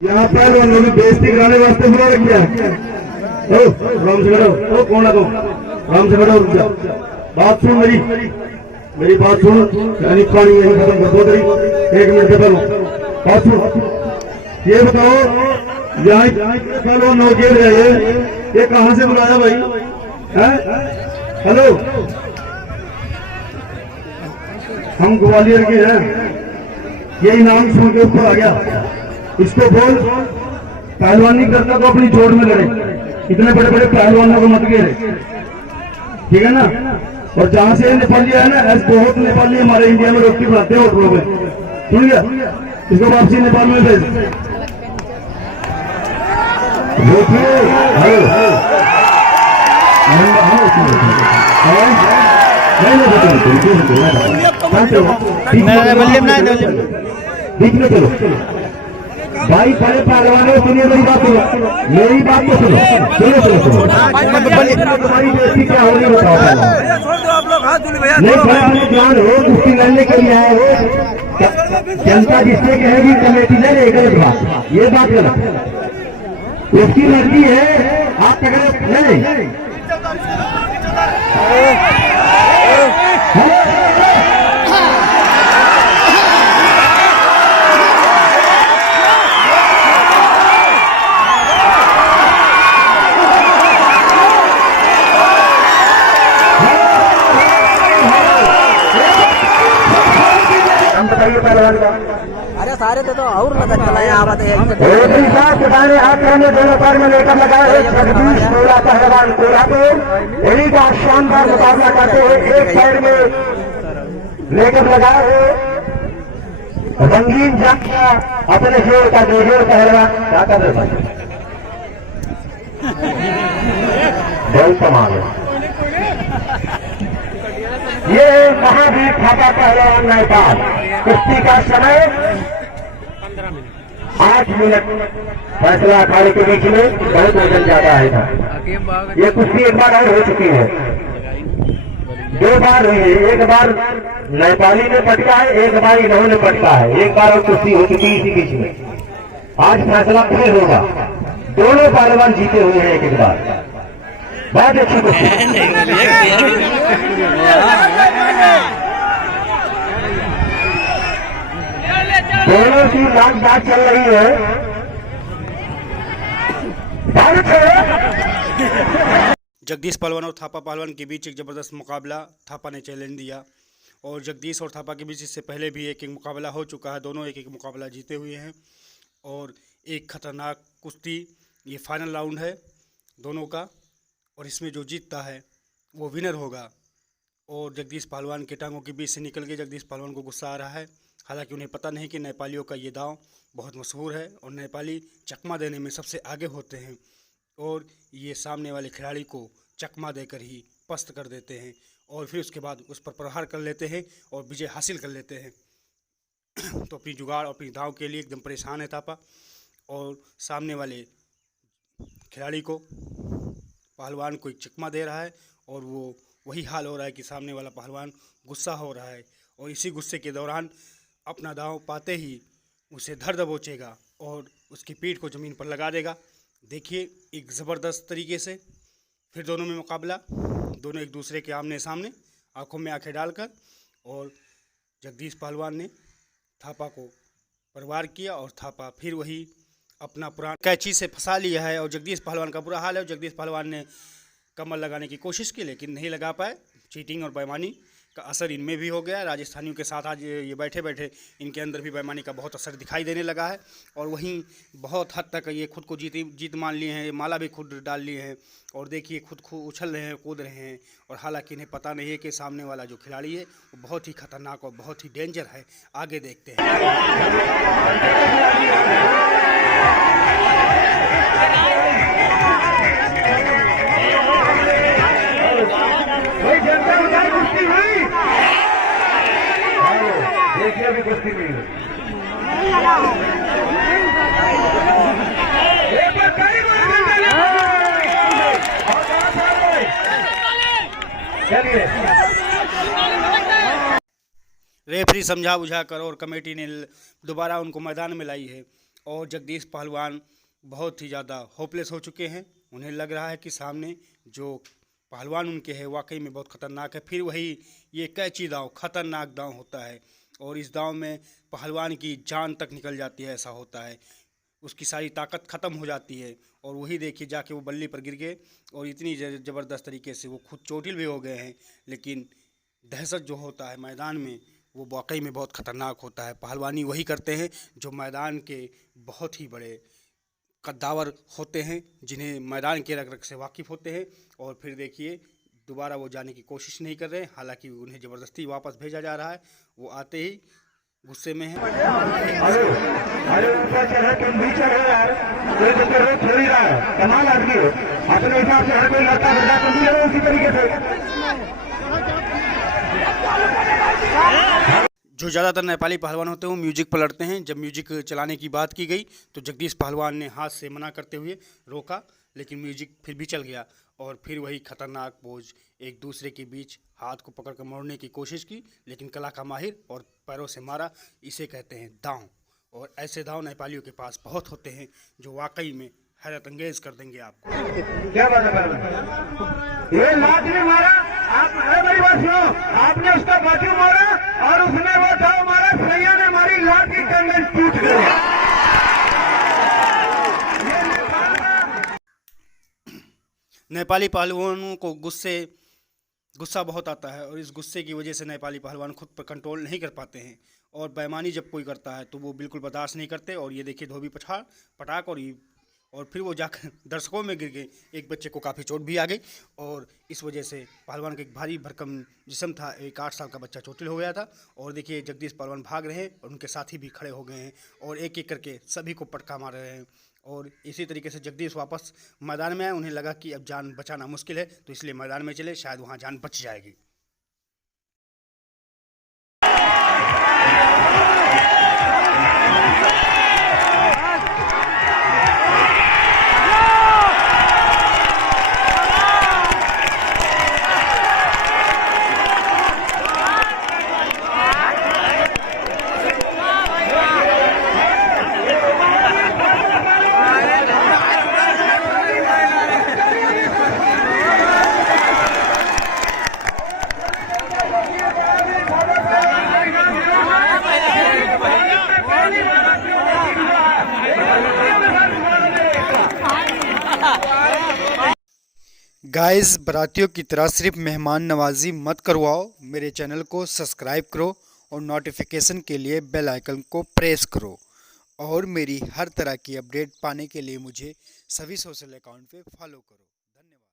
यहाँ पर उन्होंने बेइज्जती कराने वास्ते बुला रखा है। ओ राम से खड़ो, ओ कौन है तो राम से खड़ो, रुक जा, बात सुन मेरी बात सुन, यानी पानी यही खत्म कर दो तेरी, 1 मिनट के पहले बात सुन। ये बताओ यहाँ पहले 9 गेट जाइए, ये कहाँ से बुलाया भाई है? हेलो, हम ग्वालियर के हैं, यही नाम सुन के ऊपर आ गया। इसको बोल पहलवानी करता तो अपनी जोड़ में लड़े, इतने बड़े बड़े पहलवानों को मत घेरे, ठीक है ना? और जहां से नेपाली है ना, ऐसे बहुत नेपाली हमारे इंडिया में रोटी बनाते हैं होटलों में, सुन गया? इसको वापसी नेपाल में भेज। चलो भाई, बड़े पहलवानों सुनिए मेरी बात, मेरी बात तो सुनो, तुम्हारी बेइज्जती क्या होगी बताओ? नहीं जान हो, कुश्ती लड़ने के लिए आए हो, जनता जिससे कहेगी कमेटी ले लेगा, ये बात गलत। उसकी मर्जी है, आप तगड़े नहीं। अरे सारे तो और लगा चला है आप हाथ रहने दोनों पैर में लेकर लगाए, जगदीश पूरा पहलवान पूरा को वही का शानदार मुकाबला करते हुए एक पैर में लेकर लगाए, रंगीन जंग अपने जोर का जोर पहलवान क्या कर रहे भाई, बहुत कमाल है। ये महावीर थापा पहलवान नेपाल, कुश्ती का समय 8 मिनट, फैसला अखाड़े के बीच में बहुत वजन ज्यादा आएगा। ये कुश्ती एक बार और हो चुकी है, 2 बार हुई है, एक बार नेपाली ने पटका है, एक बार इन्होंने पटका है, एक बार और कुश्ती हो चुकी है इसी बीच में। आज फैसला फिर होगा, दोनों पहलवान जीते हुए हैं एक बार, बहुत अच्छी कुश्ती। दोनों की बात चल रही है। जगदीश पहलवान और थापा पहलवान के बीच एक जबरदस्त मुकाबला थापा ने चैलेंज दिया, और जगदीश और थापा के बीच इससे पहले भी एक मुकाबला हो चुका है, दोनों एक मुकाबला जीते हुए हैं। और एक खतरनाक कुश्ती, ये फाइनल राउंड है दोनों का, और इसमें जो जीतता है वो विनर होगा। और जगदीश पहलवान के टांगों के बीच से निकल के जगदीश पहलवान को गुस्सा आ रहा है, हालांकि उन्हें पता नहीं कि नेपालियों का ये दांव बहुत मशहूर है और नेपाली चकमा देने में सबसे आगे होते हैं, और ये सामने वाले खिलाड़ी को चकमा देकर ही पस्त कर देते हैं, और फिर उसके बाद उस पर प्रहार कर लेते हैं और विजय हासिल कर लेते हैं। तो अपनी जुगाड़ और अपनी दांव के लिए एकदम परेशान है थापा, और सामने वाले खिलाड़ी को, पहलवान को चकमा दे रहा है, और वो वही हाल हो रहा है कि सामने वाला पहलवान गुस्सा हो रहा है, और इसी गुस्से के दौरान अपना दांव पाते ही उसे धर दबोचेगा और उसकी पीठ को ज़मीन पर लगा देगा। देखिए एक ज़बरदस्त तरीके से फिर दोनों में मुकाबला, दोनों एक दूसरे के आमने सामने आंखों में आंखें डालकर, और जगदीश पहलवान ने थापा को परवार किया, और थापा फिर वही अपना पुराना कैची से फंसा लिया है, और जगदीश पहलवान का बुरा हाल है। और जगदीश पहलवान ने कमर लगाने की कोशिश की लेकिन नहीं लगा पाए, चीटिंग और बेईमानी का असर इनमें भी हो गया। राजस्थानियों के साथ आज ये बैठे बैठे इनके अंदर भी बेईमानी का बहुत असर दिखाई देने लगा है, और वहीं बहुत हद तक ये खुद को जीत मान लिए हैं, माला भी खुद डाल लिए हैं, और देखिए खुद उछल रहे हैं, कूद रहे हैं, और हालांकि इन्हें पता नहीं है कि सामने वाला जो खिलाड़ी है वो बहुत ही खतरनाक और बहुत ही डेंजर है। आगे देखते हैं। देखिए अभी कुश्ती नहीं हुई, चलिए रेफरी समझा बुझा कर और कमेटी ने दोबारा उनको मैदान में लाई है, और जगदीश पहलवान बहुत ही ज़्यादा होपलेस हो चुके हैं। उन्हें लग रहा है कि सामने जो पहलवान उनके है वाकई में बहुत ख़तरनाक है। फिर वही ये कैची दांव, ख़तरनाक दांव होता है और इस दांव में पहलवान की जान तक निकल जाती है। ऐसा होता है, उसकी सारी ताकत ख़त्म हो जाती है और वही देखिए जाके वो बल्ली पर गिर गए और इतनी ज़बरदस्त तरीके से वो खुद चोटिल भी हो गए हैं। लेकिन दहशत जो होता है मैदान में वो वाकई में बहुत ख़तरनाक होता है। पहलवानी वही करते हैं जो मैदान के बहुत ही बड़े कद्दावर होते हैं, जिन्हें मैदान के रग रग से वाकिफ़ होते हैं। और फिर देखिए दोबारा वो जाने की कोशिश नहीं कर रहे हैं, हालांकि उन्हें ज़बरदस्ती वापस भेजा जा रहा है। वो आते ही गुस्से में है। अरे ऊपर चढ़े तुम भी चढ़े यार, कोई तो रोक थोड़ी रहा है, कमाल आदमी हो। अपने हिसाब से हर कोई लड़का बड़ा तुम भी उसी तरीके से। जो ज़्यादातर नेपाली पहलवान होते हैं वो म्यूजिक पर लड़ते हैं। जब म्यूजिक चलाने की बात की गई तो जगदीश पहलवान ने हाथ से मना करते हुए रोका, लेकिन म्यूजिक फिर भी चल गया और फिर वही खतरनाक पोज, एक दूसरे के बीच हाथ को पकड़ कर मोड़ने की कोशिश की, लेकिन कला का माहिर और पैरों से मारा। इसे कहते हैं दांव और ऐसे दांव नेपालियों के पास बहुत होते हैं जो वाकई में हैरत अंगेज कर देंगे आपको। क्या बात है, ये लात ने मारा, आप मेरी बात सुनो, आपने उसका बाजू मारा और उसने वो दाव मारा, सैया ने मारी, लात की कंगन टूट गई। नेपाली पहलवानों को गुस्सा बहुत आता है और इस गुस्से की वजह से नेपाली पहलवान खुद पर कंट्रोल नहीं कर पाते हैं और बेईमानी जब कोई करता है तो वो बिल्कुल बर्दाश्त नहीं करते। और ये देखिए धोबी पटाक और फिर वो जाकर दर्शकों में गिर गए। एक बच्चे को काफ़ी चोट भी आ गई और इस वजह से पहलवान का एक भारी भरकम जिस्म था, एक 8 साल का बच्चा चोटिल हो गया था। और देखिए जगदीश पहलवान भाग रहे हैं और उनके साथी भी खड़े हो गए हैं और एक एक करके सभी को पटका मार रहे हैं। और इसी तरीके से जगदीश वापस मैदान में आए। उन्हें लगा कि अब जान बचाना मुश्किल है तो इसलिए मैदान में चले, शायद वहाँ जान बच जाएगी। गाइस, बारातियों की तरह सिर्फ मेहमान नवाजी मत करवाओ। मेरे चैनल को सब्सक्राइब करो और नोटिफिकेशन के लिए बेल आइकन को प्रेस करो और मेरी हर तरह की अपडेट पाने के लिए मुझे सभी सोशल अकाउंट पे फॉलो करो। धन्यवाद।